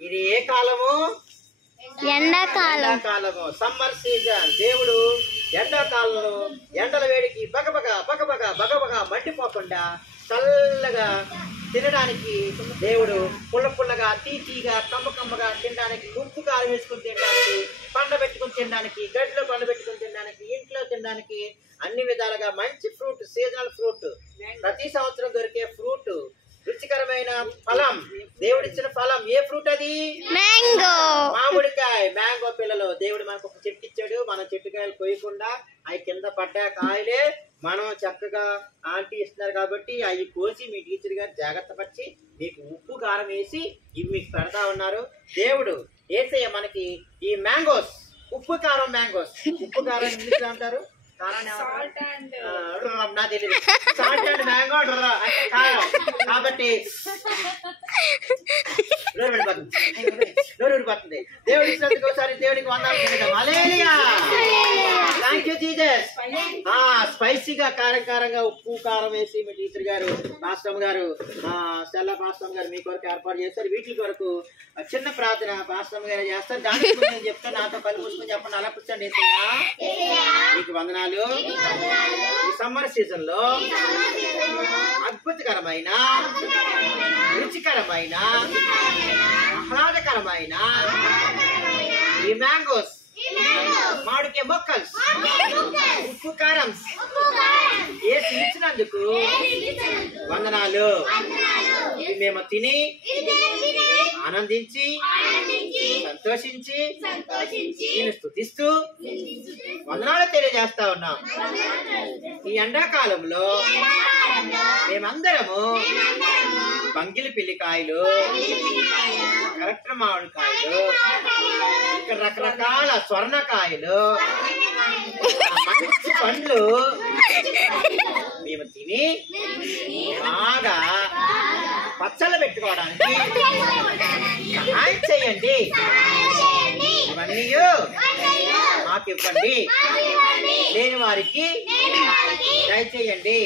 ఇది ఏ కాలము? ఎండాకాలము. Summer season. దేవుడు ఎండాకాలంలో ఎండల వేడికి బగబగా మండిపోకుండా చల్లగా తినడానికి దేవుడు పుల్లగా తీగా కమ్మగా తినడానికి, ఉప్పు కారం వేసుకుని తినడానికి, పండబెట్టుకుని తినడానికి, గడ్డిలో పండబెట్టుకుని తినడానికి, ఇంట్లో తినడానికి, అన్ని విధాలుగా మంచి ఫ్రూట్, సీజనల్ ఫ్రూట్, ప్రతి సంవత్సరం దొరికే ఫ్రూట్, రుచికరమైన ఫలం, దేవుడిచ్చిన ఫలం. ఏ ఫ్రూట్ అది? మ్యాంగో. మామిడికాయ. మ్యాంగో పిల్లలు. దేవుడు మనకు ఒక చెట్టు ఇచ్చాడు. మనం చెట్టుకాయలు కోయకుండా అవి కింద పడ్డ కాయలే మనం చక్కగా ఆంటీ ఇస్తున్నారు కాబట్టి అవి కోసి మీ టీచర్ గారు జాగ్రత్త పరిచి మీకు ఉప్పు కారం వేసి ఇవి మీకు పెడతా ఉన్నారు. దేవుడు ఏసయ్య మనకి ఈ మ్యాంగోస్, ఉప్పు కారం మ్యాంగోస్. ఉప్పు కారం ఇంగ్లీష్ అంటారు, నా తెలియదు. సాల్ట్ అండ్ మ్యాంగో అంటే కారం. కాబట్టి నోరుడిపోతుంది. దేవుడి ఇచ్చినందుకు ఒకసారి దేవుడికి వందనాలు చెల్లిద్దాం. హల్లెలూయా. Thank you Jesus. స్పైసీగా కారంగా ఉప్పు కారం వేసి మీ టీచర్ గారు, పాస్టమ్ గారు, స్టెల్లా పాస్టమ్ గారు మీ కొరకు ఏర్పాటు చేస్తారు. వీటి కొరకు చిన్న ప్రార్థన పాస్టమ్ గారు చేస్తారు. దాని గురించి నేను చెప్తాను. నాతో కళ్ళు మూసుకొని చెప్పండి. అలా కూర్చోండి. మీకు వందనాలు. ఈ సమ్మర్ సీజన్ లో అద్భుతకరమైన, రుచికరమైన, ఆహ్లాదకరమైన ఈ మ్యాంగోస్, మామిడికాయ మొక్కలు, ఉప్పు కారం ఏసి ఇచ్చినందుకు వందనాలు. ఇది మేము తిని ఆనందించి సంతోషించి నేను స్తుతిస్తూ వందనాలు తెలియజేస్తా ఉన్నాం. ఈ ఎండాకాలంలో మేమందరము బంగిలి పిల్లికాయలు, కరెక్టర్ మామిడికాయలు, ఇక్కడ రకరకాల స్వర్ణకాయలు, మంచి పండ్లు మేము తిని బాగా పచ్చళ్ళు పెట్టుకోవడానికి సహాయం చేయండి. ఇవన్నీ మాకు ఇవ్వండి. లేని వారికి దయచేయండి.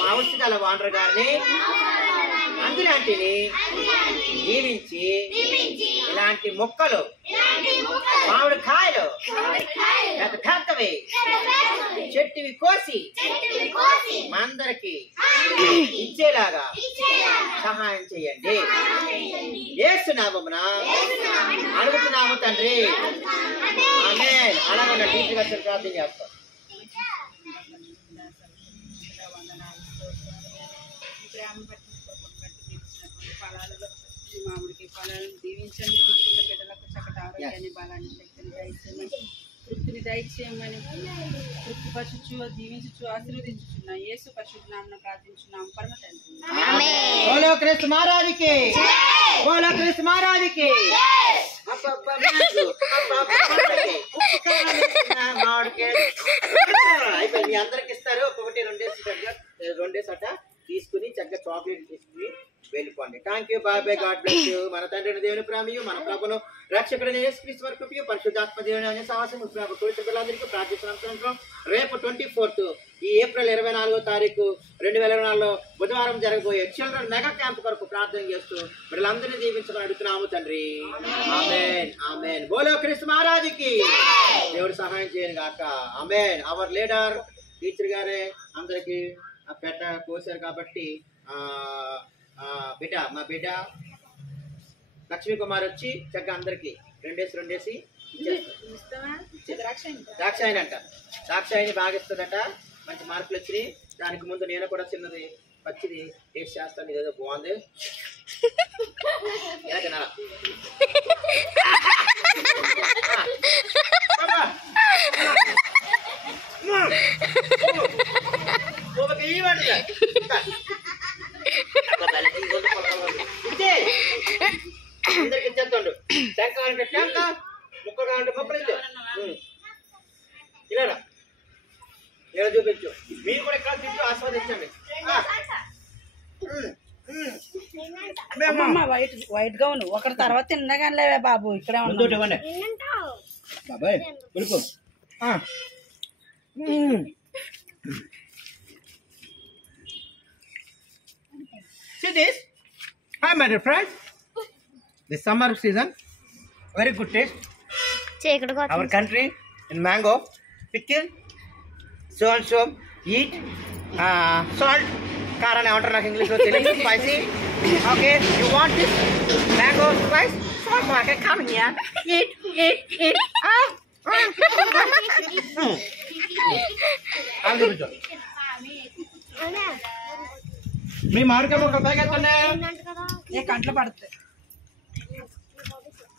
మా ఔషధాల వానర్ గారిని అందులాంటిని దీవించి ఇలాంటి మొక్కలు, మామిడి కాయలు పెద్దవి చెట్టువి కోసి మా అందరికి ఇచ్చేలాగా సహాయం చేయండి. యేసు నామమున అడుగుతున్నాము తండ్రి. ఆమేన్. అలాగే టీచర్ గారు ప్రార్థన చేస్తాం. మామిడికి ఫలాలను దీవించండి. పుట్టిన బిడ్డలకు చక్కటి ఆరోగ్యాన్ని, బలాన్ని, శక్తిని దయచేయమని, తృప్తిని దయచేయమని, తృప్తిపరచుచు దీవించుచు ఆశీర్వదించుచున్న యేసు పరిశుద్ధ నామమున ప్రార్థించున్నాం పరమ తండ్రి. బోలో కృష్ణ మహారాజుకి, బోలో కృష్ణ మహారాజుకి. అయిపోయి మీ అందరికి ఇస్తారు. ఒక్కొక్కటి రెండేసట తీసుకుని చక్కగా చాక్లెట్ తీసుకుని వెళ్ళిపోండి. Thank you. Bye bye. God bless you. మన తండ్రిని దేవుని ప్రేమయు, మన ప్రభును రక్షకుడైన యేసుక్రీస్తు వారి కృపయు, పరిశుద్ధాత్మ దేవుని సహవాసం పిల్లలందరికీ ప్రార్థిస్తున్నాం. రేపు 24th ఈ ఏప్రిల్ 24వ తారీఖు 2024లో బుధవారం జరగబోయే చిల్డ్రన్ మెగా క్యాంప్ కొరకు ప్రార్థన చేస్తూ వీళ్ళందరినీ దీవించమని అడుగుతున్నాము తండ్రి. ఆమేన్, ఆమేన్. బోలో కృష్ణ మహారాజుకి. దేవుడు సహాయం చేయను గాక. ఆమేన్. అవర్ లీడర్ టీచర్ గారే అందరికి పెట్ట కోసారు కాబట్టి బిడ్డ, మా బిడ్డ లక్ష్మీ కుమార్ వచ్చి చక్కగా అందరికి రెండేసి ద్రాక్షాయని అంట. ద్రాక్షాయని బాగా ఇస్తుందట. మంచి మార్కులు వచ్చినాయి. దానికి ముందు నేను కూడా చిన్నది పచ్చిది టేస్ట్ చేస్తాను. ఇదేదో బాగుంది. ఎలా తినాలా? అందరికి ఇచ్చేస్తాడు. టెంక కావాలంటే టెంక, ముక్క కావాలంటే ముక్కలు ఇచ్చే. ఇలా ఇలా చూపించు. మీరు కూడా ఇక్కడ తింటూ ఆస్వాదించండి. వైట్ గౌన్ ఒకరి తర్వాత తిన్నగానే బాబు ఇక్కడ బాబాయ్ పిలుపు. See this? Hi, my dear friends. The summer season very good taste. Our country in mango pickle so and so eat salt కారం ఏమంటారు నాకు ఇంగ్లీష్లో తెలియదు. Spicy. Okay you want this mango spice okay come here eat eat eat. మీ మామిడికాయ ముక్కలు పైకి ఎత్తండి. ఏ కంట్లో పడుతుంది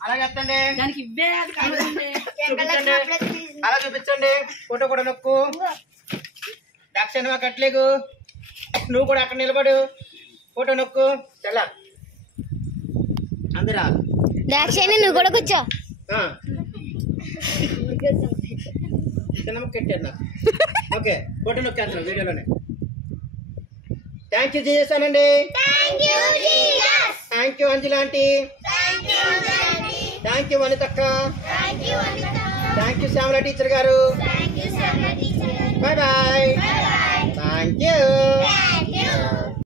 అలాగే ఎత్తండి. దానికి ఇవ్వే అది కాదండి. చూపించండి. అలా చూపించండి. ఫోటో కూడా నొక్కు. దక్షిణ కట్లేకు నువ్వు కూడా అక్కడ నిలబడు. ఫోటో నొక్కు. చల్ల అందరా దాక్షాయణి నువ్వు కూడా కూర్చో. చిన్న ముక్క ఎట్టాను. ఓకే ఫోటో నొక్కేస్తాను వీడియోలోనే. థ్యాంక్ యూ చేసానండి. Thank you Anjali aunty. Thank you వనితక్క. థ్యాంక్ యూ శ్యామల టీచర్ గారు. Bye bye.